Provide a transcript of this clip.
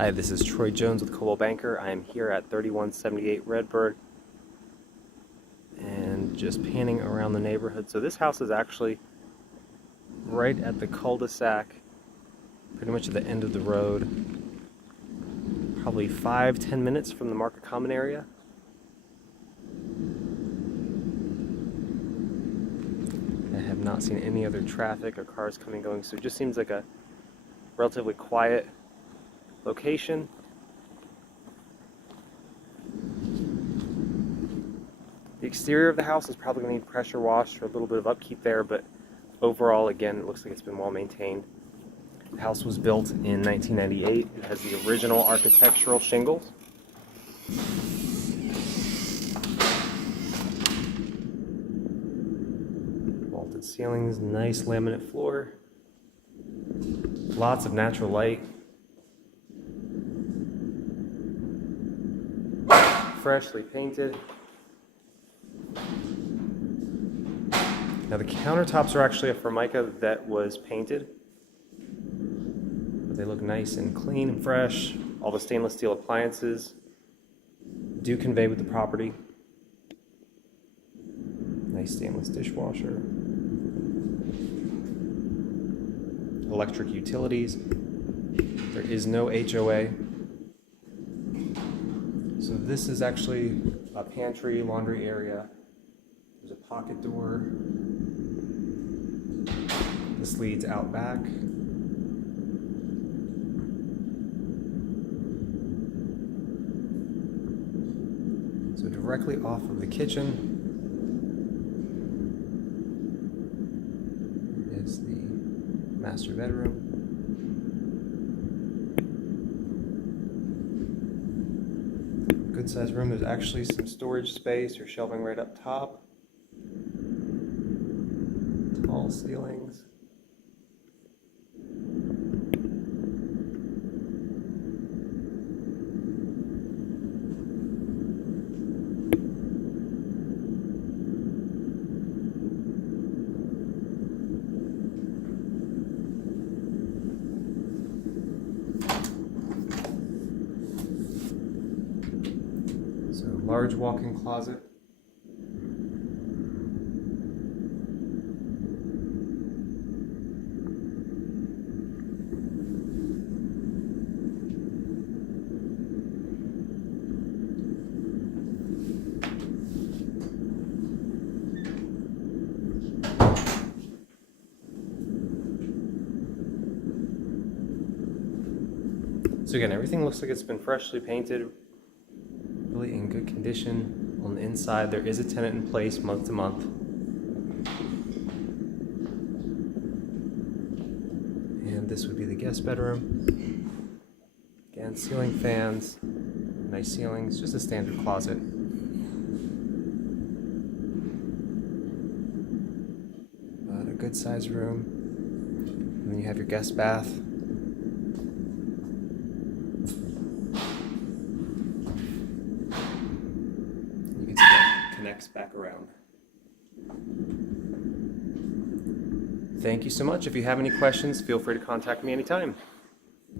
Hi, this is Troy Jones with Coldwell Banker. I am here at 3178 Redbird and just panning around the neighborhood. So this house is actually right at the cul-de-sac, pretty much at the end of the road, probably 5-10 minutes from the Market Common area. I have not seen any other traffic or cars coming and going, so it just seems like a relatively quiet location. The exterior of the house is probably going to need pressure washed or a little bit of upkeep there, but overall, again, it looks like it's been well maintained. The house was built in 1998. It has the original architectural shingles. Vaulted ceilings, nice laminate floor. Lots of natural light. Freshly painted. Now the countertops are actually a Formica that was painted, but they look nice and clean and fresh. All the stainless steel appliances do convey with the property. Nice stainless dishwasher. Electric utilities. There is no HOA. So this is actually a pantry, laundry area. There's a pocket door. This leads out back. So directly off of the kitchen is the master bedroom. Good sized room. There's actually some storage space or shelving right up top. Tall ceilings. So large walk-in closet. So again, everything looks like it's been freshly painted, really in good condition. On the inside, there is a tenant in place month to month. And this would be the guest bedroom. Again, ceiling fans, nice ceilings, just a standard closet. But a good sized room. And then you have your guest bath. Connects back around. Thank you so much. If you have any questions, feel free to contact me anytime.